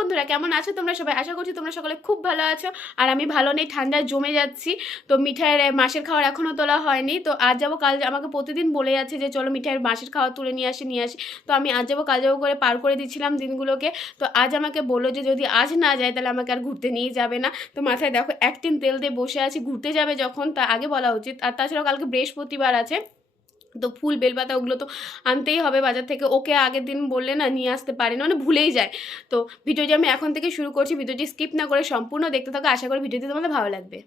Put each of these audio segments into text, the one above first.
বন্ধুরা, কেমন আছো তোমরা সবাই? আশা করছি তোমরা সকলে খুব ভালো আছো। আর আমি ভালো নেই, ঠান্ডায় জমে যাচ্ছি। তো মিঠাইয়ের মাসের খাওয়ার এখনও তোলা হয়নি। তো আজ যাবো কাল, আমাকে প্রতিদিন বলে যাচ্ছে যে চলো মিঠাইয়ের মাসের খাওয়া তুলে নিয়ে আসি। তো আমি আজ যাবো কাল যাবো করে পার করে দিচ্ছিলাম দিনগুলোকে। তো আজ আমাকে বললো যে যদি আজ না যায় তাহলে আমাকে আর ঘুরতে নিয়ে যাবে না। তো মাথায় দেখো এক টিন তেল দিয়ে বসে আছি, ঘুরতে যাবে যখন তা আগে বলা উচিত। আর তাছাড়াও কালকে বৃহস্পতিবার আছে, তো ফুল বেলপাতা ওগুলো তো আনতেই হবে বাজার থেকে। ওকে আগের দিন বললে না নিয়ে আসতে পারে না, মানে ভুলেই যায়। তো ভিডিওটি আমি এখন থেকে শুরু করছি, ভিডিওটি স্কিপ না করে সম্পূর্ণ দেখতে থাকো। আশা করি ভিডিওটি তোমাদের ভালো লাগবে।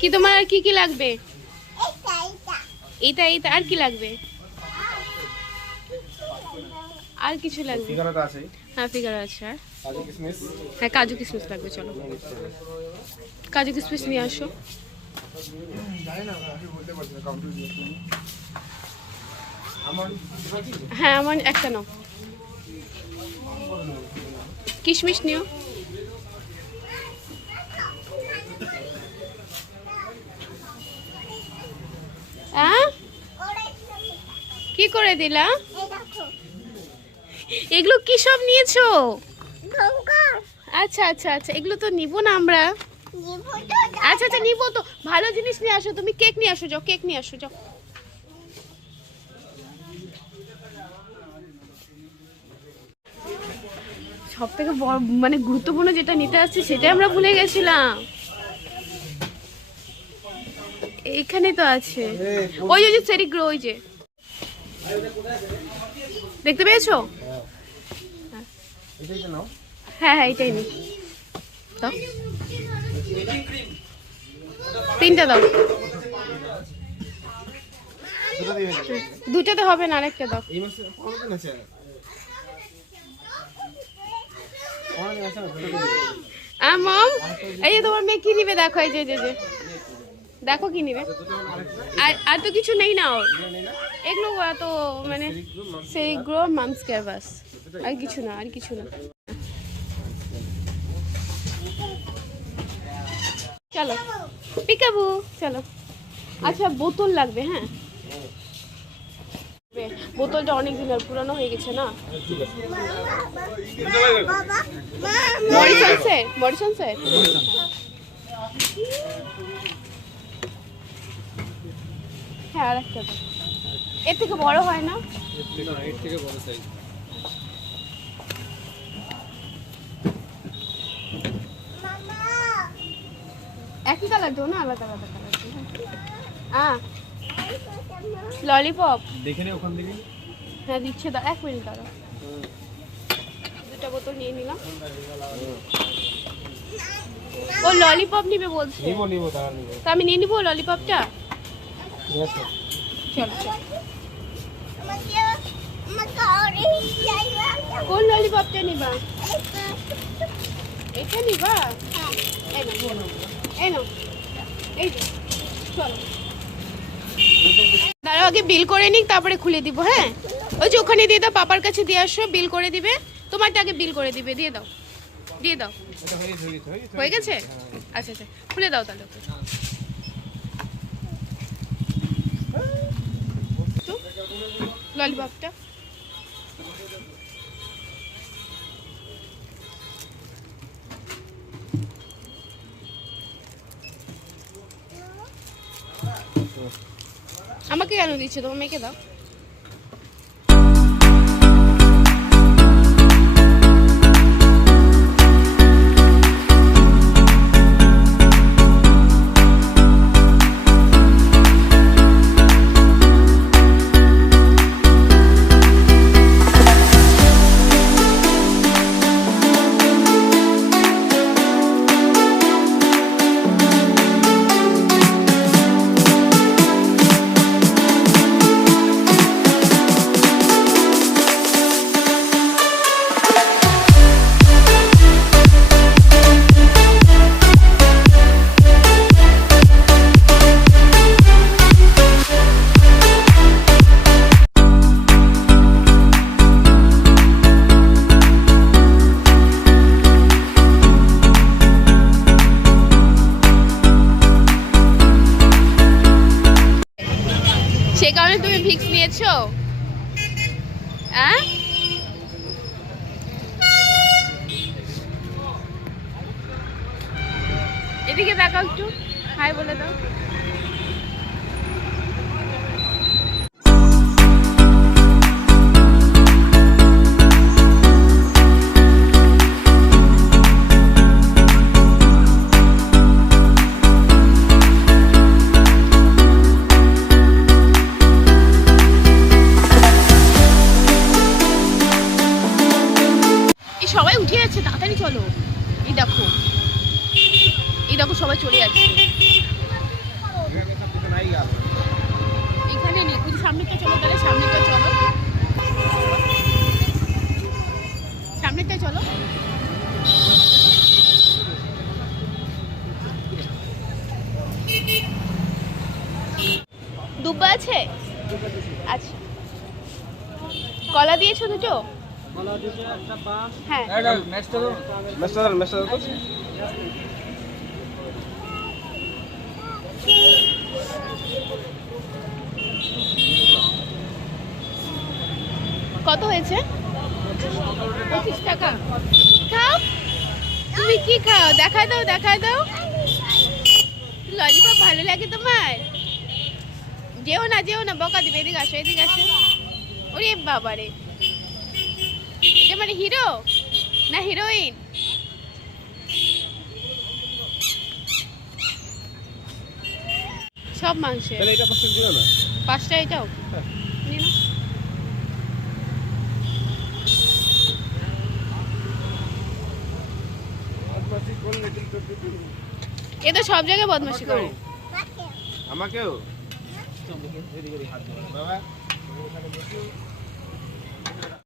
কি তোমার আর কি কি লাগবে? এইটা এইটা আর কি লাগবে? আর কিছু লাগবে? হ্যাঁ ফিগারও আছে। আর হ্যাঁ কাজু কিশমিশ লাগবে। চলো কাজু কিশমিশ নিয়ে আসো। হ্যাঁ আমার একটা নাও, কিশমিশ নিও। কি করে দিলা? এগুলো কি সব নিয়েছো? আচ্ছা আচ্ছা আচ্ছা, এগুলো তো নিব না আমরা। আচ্ছা আচ্ছা নিব তো, ভালো জিনিস নিয়ে আসো। তুমি কেক নিয়ে আসো, যাও কেক নিয়ে আসো যাও। সব থেকে মানে গুরুত্বপূর্ণ যেটা নিতে আসছে সেটাই আমরা ভুলে গেছিলাম। এখানে তো আছে, ওই যে সেরিগ্রো, ওই যে দেখতে পেয়েছো? হ্যাঁ হ্যাঁ এটাই নি, দাও 3টা দাও, 2টাতে হবে না, আরেকটা দাও। মম, এই যে তোমার মেয়ে কি নিবে দেখো, এই যে দেখো কি নিবে। আর তো কিছু নেই না ওর, এগুলো তো মানে সেরিগ্রো মামস কেয়ার বাস, আর কিছু না, আর কিছু না। চলো পিকাবু, চলো। আচ্ছা বোতল লাগবে, হ্যাঁ বোতলটা অনেক দিনের পুরানো হয়ে গেছে না। মরিসন স্যার হ্যাঁ, আর একটা দাও, এর থেকে বড় হয় না? এর থেকে বড় সাইজ। একই কালার দো না, আলাদা আলাদা কালার দো। হ্যাঁ ললিপপ দেখে নে ওখান থেকে। হ্যাঁ দিচ্ছে, দাও 1 মিনিট দাঁড়াও। 2টা বোতল নিয়ে নিলাম। ও ললিপপ নিবে বলছে। নিব দাঁড়া নিব। তা আমি নিয়ে নিব ললিপপটা। চলো চলো। কোন ললিপপটা নিবা? এটা নিবা? হ্যাঁ এই নাও এই যে, চলো দাঁড়াও আগে বিল করে নিক, তারপরে খুলে দিব। হ্যাঁ ওই যে ওখানে দিয়ে দাও, পাপার কাছে দিয়ে আসো, বিল করে দিবে। তোমারটা আগে বিল করে দিবে, দিয়ে দাও দিয়ে দাও। হয়ে গেছে? আচ্ছা আচ্ছা খুলে দাও তাহলে। ললিপপটা আমাকে কেন দিচ্ছে? তোমার মেয়েকে দাও। সে কারণে তুমি ভিক্স নিয়েছো? এদিকে তাকাও একটু, হাই বলে দাও। সবাই উঠে যাচ্ছে, তাড়াতাড়ি চলো। এই দেখো সবাই চলে যাচ্ছে। এখানে নেই, তুমি সামনেটা চলো, তাহলে সামনেটা চলো, সামনেটা চলো। দুব্বা আছে? আচ্ছা কলা দিয়েছো 2টো? হ্যাঁ কত হয়েছে? 25 টাকা। খাও, তুমি কি খাও? দেখায় দাও দেখায় দাও। ললিপপ ভালো লাগে তোমার? যেও না বকা দিবে। এদিকে আসো এদিকে আসো। ওরে বাবারে, এটা মানে হিরো না হিরোইন? সব মাংসের। তাহলে এটা 5 টাকা দিও না। 5টা এটাও হ্যাঁ। নিয়ে নাও। বদমাশি করলে কিন্তু দিদি। এ তো সব জায়গায় বদমাশি করে। আমাকেও এদিকে হাত দিও না, বাবা।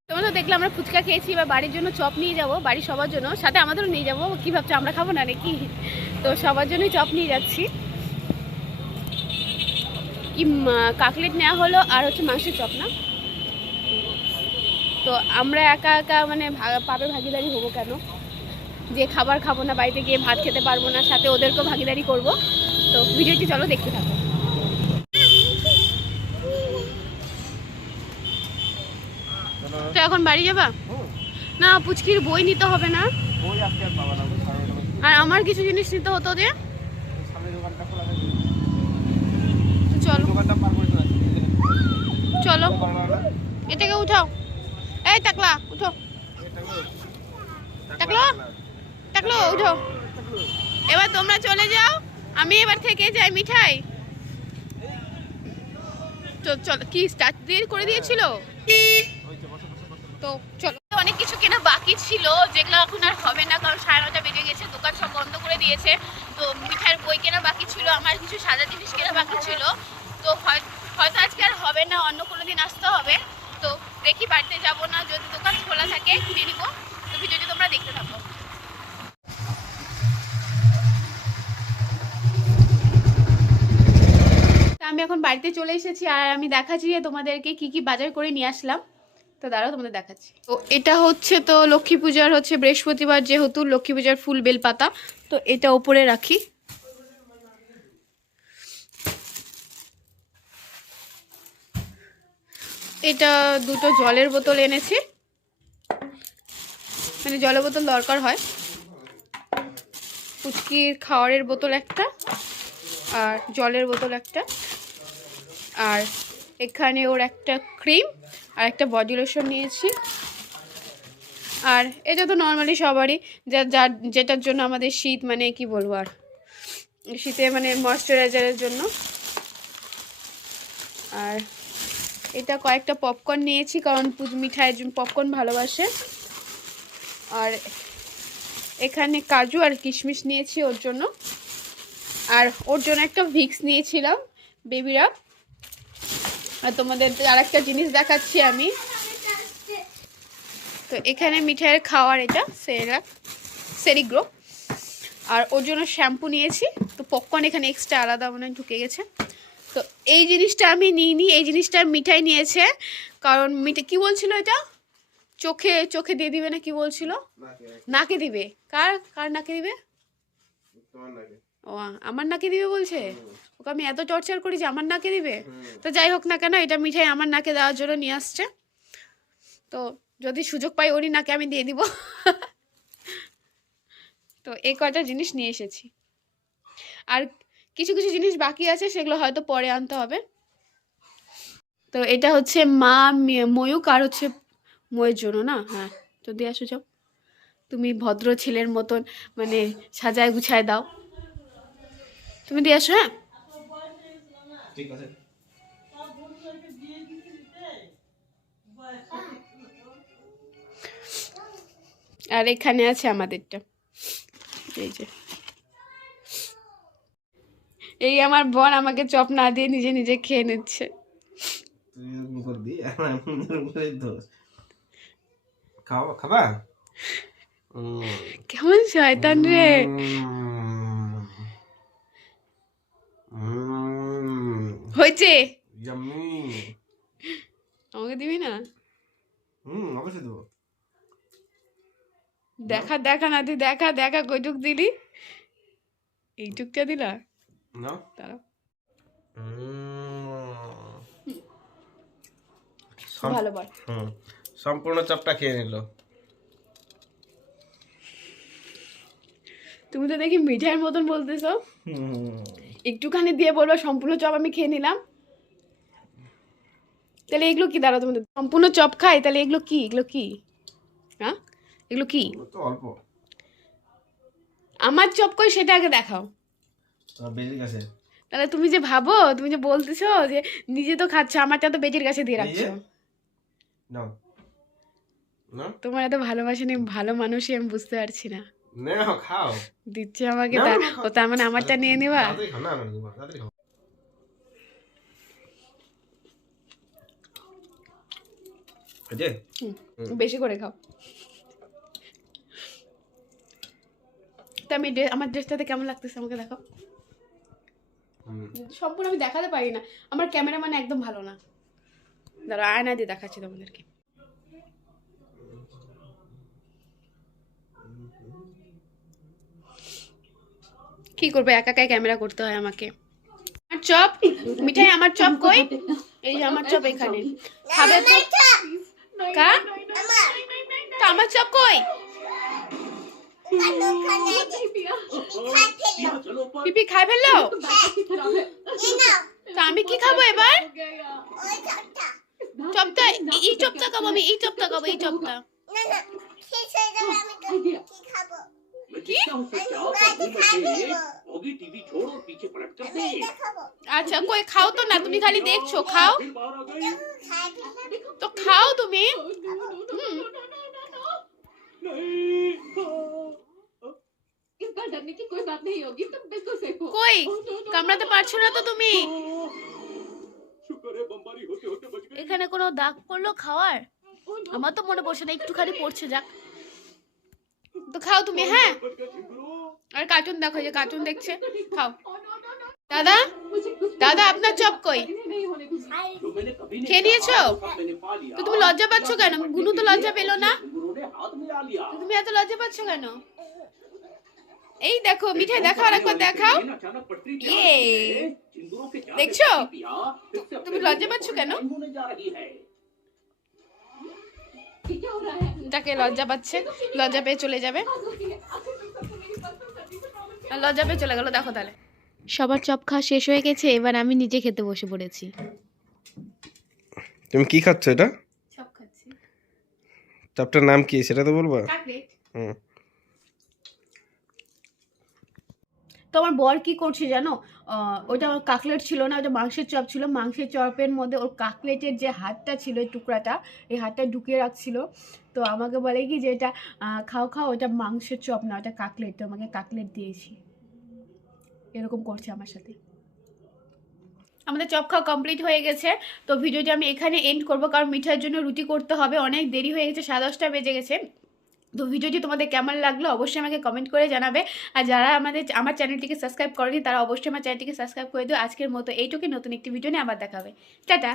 তোমরা তো দেখলে আমরা ফুচকা খেয়েছি, এবার বাড়ির জন্য চপ নিয়ে যাব, বাড়ির সবার জন্য, সাথে আমাদেরও নিয়ে যাব। কি ভাবছো আমরা খাবো না নাকি? তো সবার জন্যই চপ নিয়ে যাচ্ছি। কি কাকলেট নেওয়া হলো আর হচ্ছে মাংসের চপ না। তো আমরা একা একা মানে পাপে ভাগিদারি হবো কেন? যে খাবার খাবো না, বাড়িতে গিয়ে ভাত খেতে পারবো না, সাথে ওদেরকেও ভাগিদারি করব। তো ভিডিওটি চলো দেখতে থাকো। তো এখন বাড়ি যাবা? না, পুচকির বই নিতে হবে না? ওই আজকে আর বাবা না, আর আমার কিছু জিনিস নিতে হতো যে। সামনে দোকানটা খোলা থাকে। তো চলো দোকানটা পার করে চলে আসি। চলো, এটাকে উঠাও। এই টাকলা উঠো, টাকলো টাকলো উঠো। এবার তোমরা চলে যাও, আমি এবার থেকে যাই। মিঠাই তো চলো, কি স্টার্ট দিয়ে করে দিয়েছিল? তো চলো, অনেক কিছু কেনা বাকি ছিল যেগুলো এখন আর হবে না, কারণ 9:30 বেজে গেছে, দোকান সব বন্ধ করে দিয়েছে। তো মিঠাইয়ের বই কেনা বাকি ছিল, আমার কিছু সাজা জিনিস কেনা বাকি ছিল। তো হয়তো আজকে আর হবে না, অন্য কোনো দিন আসতে হবে। তো দেখি, বাড়িতে যাব না, যদি দোকান খোলা থাকে কিনে নিব। তো ভিডিওটি তোমরা দেখতে থাকো। আমি এখন বাড়িতে চলে এসেছি, আর আমি দেখাচ্ছি যে তোমাদেরকে কি কি বাজার করে নিয়ে আসলাম। তো দাঁড়াও, তোমাদের দেখাচ্ছি। তো এটা হচ্ছে তো লক্ষ্মী পূজার হচ্ছে বৃহস্পতিবার, যেহেতু লক্ষ্মী পূজার ফুল বেলপাতা, তো এটা ওপরে রাখি। এটা দুটো জলের বোতল এনেছি, মানে জলের বোতল দরকার হয়। পুচকির খাওয়ারের বোতল একটা, আর জলের বোতল একটা, আর এখানে ওর একটা ক্রিম আর একটা বডি লোশন নিয়েছি। আর এটা তো নর্মালি সবারই, যার যেটার জন্য আমাদের শীত, মানে কি বলবো, আর শীতে মানে ময়শ্চারাইজারের জন্য। আর এটা কয়েকটা পপকর্ন নিয়েছি, কারণ মিঠাইয়ের জন্য পপকর্ন ভালোবাসে। আর এখানে কাজু আর কিশমিশ নিয়েছি ওর জন্য। আর ওর জন্য একটা ভিক্স নিয়েছিলাম, বেবিরা। আর তোমাদের আরেকটা জিনিস দেখাচ্ছি আমি। তো এখানে মিঠাইয়ের খাওয়ার, এটা সেরিগ্রো। আর ওর জন্য শ্যাম্পু নিয়েছি। তো পপকর্ন এখানে এক্সট্রা আলাদা মনে হয় ঢুকে গেছে। তো এই জিনিসটা আমি নিইনি, এই জিনিসটা মিঠাই নিয়েছে, কারণ কি বলছিল এটা, চোখে চোখে দিয়ে দিবে না কি বলছিল? নাকে দিবে। কার নাকে দিবে? ও, আমার নাকে দিবে বলছে। ওকে আমি এত টর্চার করি যে আমার নাকে দিবে। তো যাই হোক না কেন, এটা মিঠাই আমার নাকে দেওয়ার জন্য নিয়ে আসছে। তো যদি সুযোগ পাই ওরই নাকে আমি দিয়ে দিব। তো এই কয়টা জিনিস নিয়ে এসেছি। আর কিছু কিছু জিনিস বাকি আছে, সেগুলো হয়তো পরে আনতে হবে। তো এটা হচ্ছে মা ময়ূক, আর হচ্ছে ময়ের জন্য না। হ্যাঁ, তো দিয়ে আসো, যাও। তুমি ভদ্র ছেলের মতন মানে সাজায় গুছায় দাও, তুমি দিয়ে আসো। হ্যাঁ, ঠিক আছে। আর এখানে আছে আমাদেরটা, এই যে। এই আমার বোন আমাকে চপ না দিয়ে নিজে নিজে খেয়ে নিচ্ছে। খাবা? কেমন শয়তান রে! হয়েছে, আমাকে দিবি না? অবশ্যই দেবো। দেখা দেখা না, তুই দেখা দেখা কইটুক দিলি, এইটুকটা দিলা না, তারা। ভালো বল। সম্পূর্ণ চপটা খেয়ে নিল। তুমি তো দেখি মিঠাইয়ের মতন বলতেছো। একটুখানি দিয়ে বলবো সম্পূর্ণ চপ আমি খেয়ে নিলাম। তাহলে এগুলো কি? দাঁড়াও, তোমাদের সম্পূর্ণ চপ খাই, তাহলে এগুলো কি? এগুলো কি? হ্যাঁ, এগুলো কি? অল্প। আমার চপ কই সেটা আগে দেখাও। বেশি গেছে। তাহলে তুমি যে ভাবো, তুমি যে বলতেছো যে নিজে তো খাচ্ছ, আমারটা তো বেটির কাছে দিয়ে রাখছো। নাও না তোমার এত ভালোবাসা নেই, ভালো মানুষই আমি বুঝতে পারছি না। নাও খাও। দিচ্ছে আমাকে, না, তা না, না, খাও। ও তার মানে আমারটা নিয়ে নেবা? তাড়াতাড়ি খাও, না না না, তাড়াতাড়ি খাও। এই যে বেশি করে খাও। তা আমি আমার ড্রেসটাতে কেমন লাগতেছে আমাকে দেখো। সম্পূর্ণ আমি দেখাতে পারি না, আমার ক্যামেরাম্যান একদম ভালো না। দাঁড়া, আয়না দিয়ে দেখাচ্ছি তোমাদেরকে। কি করবো, একা একাই ক্যামেরা করতে হয় আমাকে। আমার চপ মিঠাই, আমার চপ কই? এই যে আমার চপ এখানে, খাবে তো? কা তো আমার চপ কই? পিপি খাই ফেললো? তো আমি কি খাবো এবার? চপটা, এই চপটা খাবো আমি, এই চপটা খাবো, এই চপটা। কি? আচ্ছা কই, খাও তো না, তুমি খালি দেখছো, খাও তো, খাও তুমি। কই, কামড়াতে পারছো না তো তুমি? এখানে কোনো দাগ পড়লো খাওয়ার? আমার তো মনে পড়ছে না, একটুখানি পড়ছে, যাক। তো খাও তুমি, হ্যাঁ। আর কার্টুন দেখো, যে কার্টুন দেখছে, খাও। দাদা, দাদা আপনার চপ কই? খেয়ে নিয়েছো? তো তুমি লজ্জা পাচ্ছ কেন? গুনু তো লজ্জা পেলো না, তো তুমি এত লজ্জা পাচ্ছ কেন? এই দেখো মিঠাই, দেখাও, আরেকবার দেখাও। ইয়ে, দেখছো? তুমি লজ্জা পাচ্ছ কেন? তাকে লজ্জা পাচ্ছে, লজ্জা পেয়ে চলে যাবে, লজ্জা পেয়ে চলে গেল। দেখো তাহলে সবার চপ খাওয়া শেষ হয়ে গেছে, এবার আমি নিজে খেতে বসে পড়েছি। তুমি কি খাচ্ছ এটা? চপ খাচ্ছি। চপটার নাম কি সেটা তো বলবা? কাকলেট। হুম। তো আমার বর কি করছে জানো, ওটা কাকলেট ছিল না, ওটা মাংসের চপ ছিল। মাংসের চপের মধ্যে ওর কাকলেটের যে হাতটা ছিল, এই টুকরাটা, এই হাতটা ঢুকিয়ে রাখছিল। তো আমাকে বলে কি যে এটা খাও খাও, ওটা মাংসের চপ না, ওটা কাকলেট। তো আমাকে কাকলেট দিয়েছি, এরকম করছে আমার সাথে। আমাদের চপ খাওয়া কমপ্লিট হয়ে গেছে। তো ভিডিওটি আমি এখানে এন্ড করবো, কারণ মিঠাইয়ের জন্য রুটি করতে হবে, অনেক দেরি হয়ে গেছে, 10:30 বেজে গেছে। তো ভিডিওটি তোমাদের কেমন লাগলো অবশ্যই আমাকে কমেন্ট করে জানাবে। আর যারা আমার চ্যানেলটিকে সাবস্ক্রাইব করেনি, তারা অবশ্যই আমার চ্যানেলটিকে সাবস্ক্রাইব করে দিও। আজকের মতো এইটুকুই, নতুন একটি ভিডিও নিয়ে আবার দেখা হবে। টাটা।